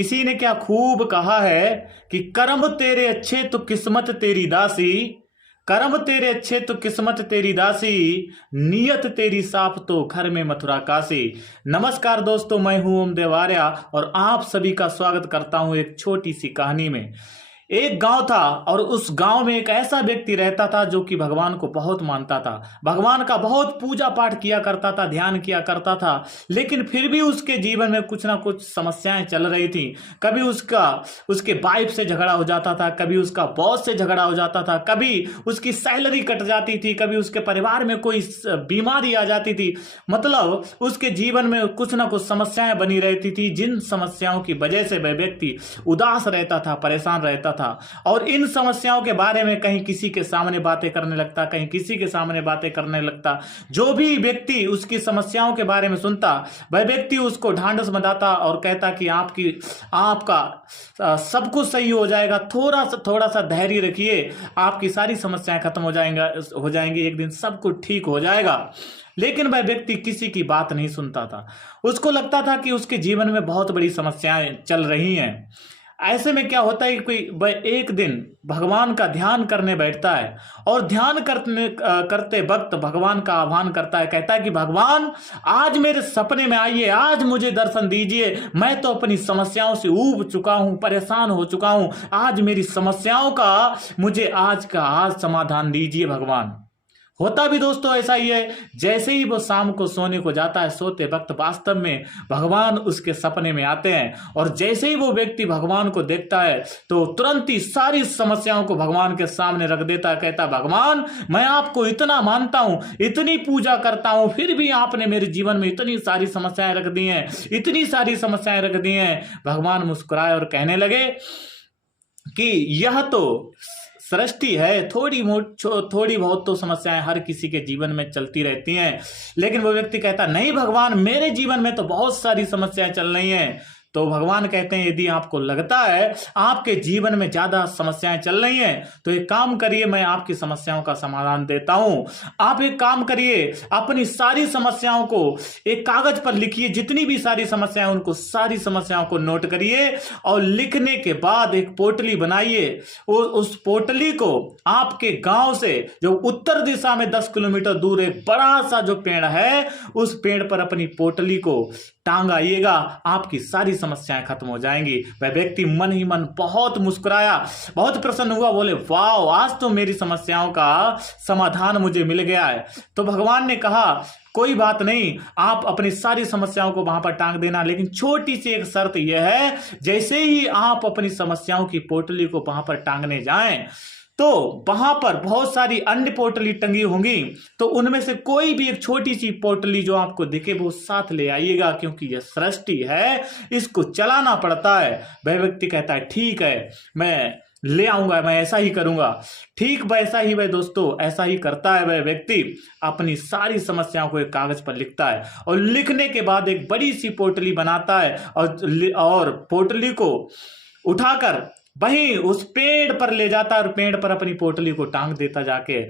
किसी ने क्या खूब कहा है कि कर्म तेरे अच्छे तो किस्मत तेरी दासी, कर्म तेरे अच्छे तो किस्मत तेरी दासी, नियत तेरी साफ तो घर में मथुरा काशी। नमस्कार दोस्तों, मैं हूं ओम देवारिया और आप सभी का स्वागत करता हूं एक छोटी सी कहानी में। एक गांव था और उस गांव में एक ऐसा व्यक्ति रहता था जो कि भगवान को बहुत मानता था, भगवान का बहुत पूजा पाठ किया करता था, ध्यान किया करता था। लेकिन फिर भी उसके जीवन में कुछ ना कुछ समस्याएं चल रही थी। कभी उसके वाइफ से झगड़ा हो जाता था, कभी उसका बॉस से झगड़ा हो जाता था, कभी उसकी सैलरी कट जाती थी, कभी उसके परिवार में कोई बीमारी आ जाती थी। मतलब उसके जीवन में कुछ ना कुछ समस्याएं बनी रहती थी, जिन समस्याओं की वजह से वह व्यक्ति उदास रहता था, परेशान रहता था। और इन समस्याओं के बारे में कहीं किसी के सामने बातें करने लगता, कहीं किसी के सामने बातें करने लगता। जो भी व्यक्ति उसकी समस्याओं के बारे में सुनता, वह व्यक्ति उसको ढांढस बंधाता और कहता कि आपका सब कुछ सही हो जाएगा, थोड़ा सा धैर्य रखिए, आपकी सारी समस्याएं खत्म हो जाएंगी, एक दिन सब कुछ ठीक हो जाएगा। लेकिन वह व्यक्ति किसी की बात नहीं सुनता था। उसको लगता था कि उसके जीवन में बहुत बड़ी समस्याएं चल रही हैं। ऐसे में क्या होता है कि वह एक दिन भगवान का ध्यान करने बैठता है और ध्यान करते वक्त भगवान का आह्वान करता है, कहता है कि भगवान आज मेरे सपने में आइए, आज मुझे दर्शन दीजिए, मैं तो अपनी समस्याओं से ऊब चुका हूं, परेशान हो चुका हूं, आज मेरी समस्याओं का मुझे आज समाधान दीजिए भगवान। होता भी दोस्तों ऐसा ही है। जैसे ही वो शाम को सोने को जाता है, सोते वक्त वास्तव में भगवान उसके सपने में आते हैं और जैसे ही वो व्यक्ति भगवान को देखता है तो तुरंत ही सारी समस्याओं को भगवान के सामने रख देता है। कहता है, भगवान मैं आपको इतना मानता हूं, इतनी पूजा करता हूं, फिर भी आपने मेरे जीवन में इतनी सारी समस्याएं रख दी हैं, इतनी सारी समस्याएं रख दी हैं। भगवान मुस्कुराए और कहने लगे कि यह तो सृष्टि है, थोड़ी बहुत तो समस्याएं हर किसी के जीवन में चलती रहती हैं। लेकिन वो व्यक्ति कहता, नहीं भगवान, मेरे जीवन में तो बहुत सारी समस्याएं चल रही हैं। तो भगवान कहते हैं, यदि आपको लगता है आपके जीवन में ज्यादा समस्याएं चल रही हैं तो एक काम करिए, मैं आपकी समस्याओं का समाधान देता हूं। आप एक काम करिए, अपनी सारी समस्याओं को एक कागज पर लिखिए, जितनी भी सारी समस्याएं उनको सारी समस्याओं को नोट करिए और लिखने के बाद एक पोटली बनाइए। उस पोटली को आपके गांव से जो उत्तर दिशा में 10 किलोमीटर दूर एक बड़ा सा जो पेड़ है, उस पेड़ पर अपनी पोटली को टांग आइएगा, आपकी सारी समस्याएं खत्म हो जाएंगी। वह व्यक्ति मन ही मन बहुत मुस्कुराया, बहुत प्रसन्न हुआ, बोले वाह, आज तो मेरी समस्याओं का समाधान मुझे मिल गया है। तो भगवान ने कहा, कोई बात नहीं, आप अपनी सारी समस्याओं को वहां पर टांग देना, लेकिन छोटी सी एक शर्त यह है, जैसे ही आप अपनी समस्याओं की पोटली को वहां पर टांगने जाएं तो वहां पर बहुत सारी अन्य पोटली टंगी होंगी, तो उनमें से कोई भी एक छोटी सी पोटली जो आपको दिखे वो साथ ले आइएगा, क्योंकि यह सृष्टि है, इसको चलाना पड़ता है। वह व्यक्ति कहता है, ठीक है, मैं ले आऊंगा, मैं ऐसा ही करूंगा। ठीक वैसा ही वह दोस्तों ऐसा ही करता है। वह व्यक्ति अपनी सारी समस्याओं को एक कागज पर लिखता है और लिखने के बाद एक बड़ी सी पोटली बनाता है और पोटली को उठाकर वहीं उस पेड़ पर ले जाता है और पेड़ पर अपनी पोटली को टांग देता जाके।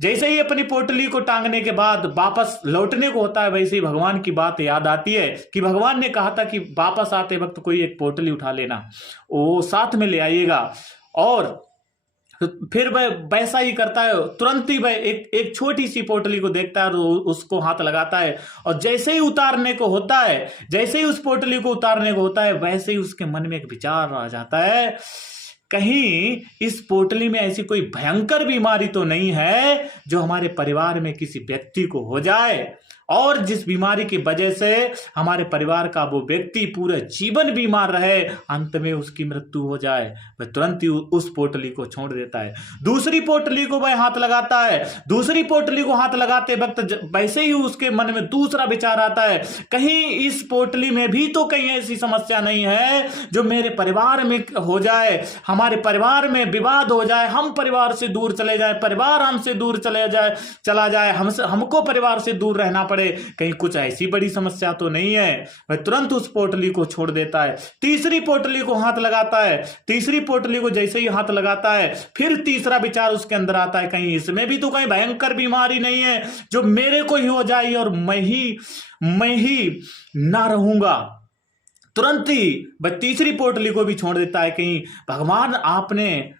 जैसे ही अपनी पोटली को टांगने के बाद वापस लौटने को होता है, वैसे ही भगवान की बात याद आती है कि भगवान ने कहा था कि वापस आते वक्त कोई एक पोटली उठा लेना, वो साथ में ले आइएगा। और फिर वह वैसा ही करता है, तुरंत ही वह एक छोटी सी पोटली को देखता है और उसको हाथ लगाता है और जैसे ही उतारने को होता है, जैसे ही उस पोटली को उतारने को होता है, वैसे ही उसके मन में एक विचार आ जाता है, कहीं इस पोटली में ऐसी कोई भयंकर बीमारी तो नहीं है जो हमारे परिवार में किसी व्यक्ति को हो जाए और जिस बीमारी की वजह से हमारे परिवार का वो व्यक्ति पूरे जीवन बीमार रहे, अंत में उसकी मृत्यु हो जाए। वह तुरंत ही उस पोटली को छोड़ देता है, दूसरी पोटली को वह हाथ लगाता है। दूसरी पोटली को हाथ लगाते वक्त वैसे ही उसके मन में दूसरा विचार आता है, कहीं इस पोटली में भी तो कहीं ऐसी समस्या नहीं है जो मेरे परिवार में हो जाए, हमारे परिवार में विवाद हो जाए, हम परिवार से दूर चले जाए, परिवार हमसे दूर चला जाए, हमको परिवार से दूर रहना पड़े, कहीं कुछ ऐसी बड़ी समस्या तो नहीं है। वह तुरंत उस पोटली को छोड़ देता है, तीसरी पोटली को हाथ लगाता है। तीसरी पोटली को जैसे ही हाथ लगाता है, फिर तीसरा विचार उसके अंदर आता है, कहीं इसमें भी तो कहीं भयंकर बीमारी नहीं है जो मेरे को ही हो जाए और मैं ही ना रहूंगा। तुरंत ही वह तीसरी पोटली को भी छोड़ देता है। कहीं भगवान आपने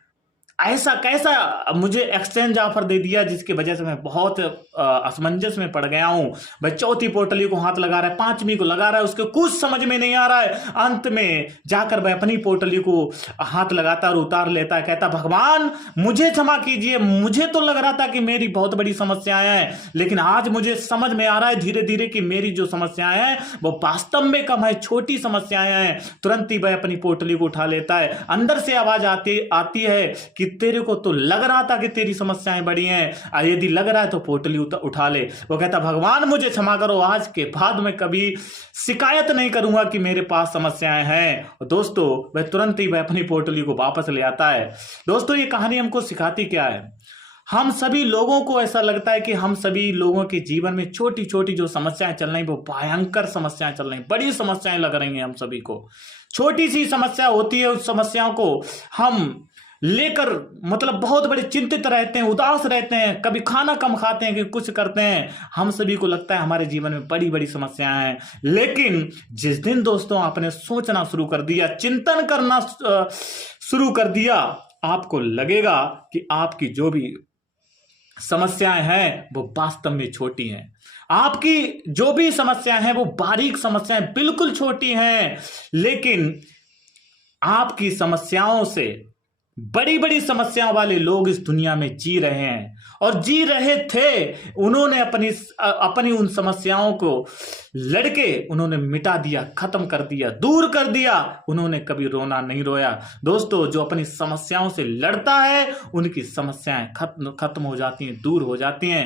ऐसा कैसा मुझे एक्सचेंज ऑफर दे दिया जिसकी वजह से मैं बहुत असमंजस में पड़ गया हूं। भाई चौथी पोटली को हाथ लगा रहा है, पांचवी को लगा रहा है, उसको कुछ समझ में नहीं आ रहा है। अंत में जाकर वह अपनी पोटली को हाथ लगाता और उतार लेता है, कहता भगवान मुझे क्षमा कीजिए, मुझे तो लग रहा था कि मेरी बहुत बड़ी समस्याएं हैं, लेकिन आज मुझे समझ में आ रहा है धीरे धीरे कि मेरी जो समस्याएं हैं वो वास्तव में कम है, छोटी समस्याएं हैं। तुरंत ही वह अपनी पोटली को उठा लेता है। अंदर से आवाज आती है कि तेरे को तो लग रहा था कि तेरी समस्याएं बड़ी हैं, और यदि लग रहा है तो पोटली उठा ले। वो कहता भगवान मुझे क्षमा करो, आज के बाद मैं कभी शिकायत नहीं करूंगा कि मेरे पास समस्याएं हैं। और दोस्तों वह तुरंत ही वह अपनी पोटली को वापस ले आता है। दोस्तों ये कहानी हमको सिखाती क्या है? हम सभी लोगों को ऐसा लगता है कि हम सभी लोगों के जीवन में छोटी छोटी जो समस्याएं चल रही वो भयंकर समस्याएं चल रही, बड़ी समस्याएं लग रही हैं हम सभी को। छोटी सी समस्या होती है, उस समस्याओं को हम लेकर मतलब बहुत बड़े चिंतित रहते हैं, उदास रहते हैं, कभी खाना कम खाते हैं कि कुछ करते हैं। हम सभी को लगता है हमारे जीवन में बड़ी बड़ी समस्याएं हैं, लेकिन जिस दिन दोस्तों आपने सोचना शुरू कर दिया, चिंतन करना शुरू कर दिया, आपको लगेगा कि आपकी जो भी समस्याएं हैं वो वास्तव में छोटी हैं। आपकी जो भी समस्याएं हैं वो बारीक समस्याएं बिल्कुल छोटी हैं, लेकिन आपकी समस्याओं से बड़ी बड़ी समस्याओं वाले लोग इस दुनिया में जी रहे हैं और जी रहे थे। उन्होंने अपनी उन समस्याओं को लड़के उन्होंने मिटा दिया, खत्म कर दिया, दूर कर दिया। उन्होंने कभी रोना नहीं रोया। दोस्तों जो अपनी समस्याओं से लड़ता है उनकी समस्याएं खत्म हो जाती हैं, दूर हो जाती हैं।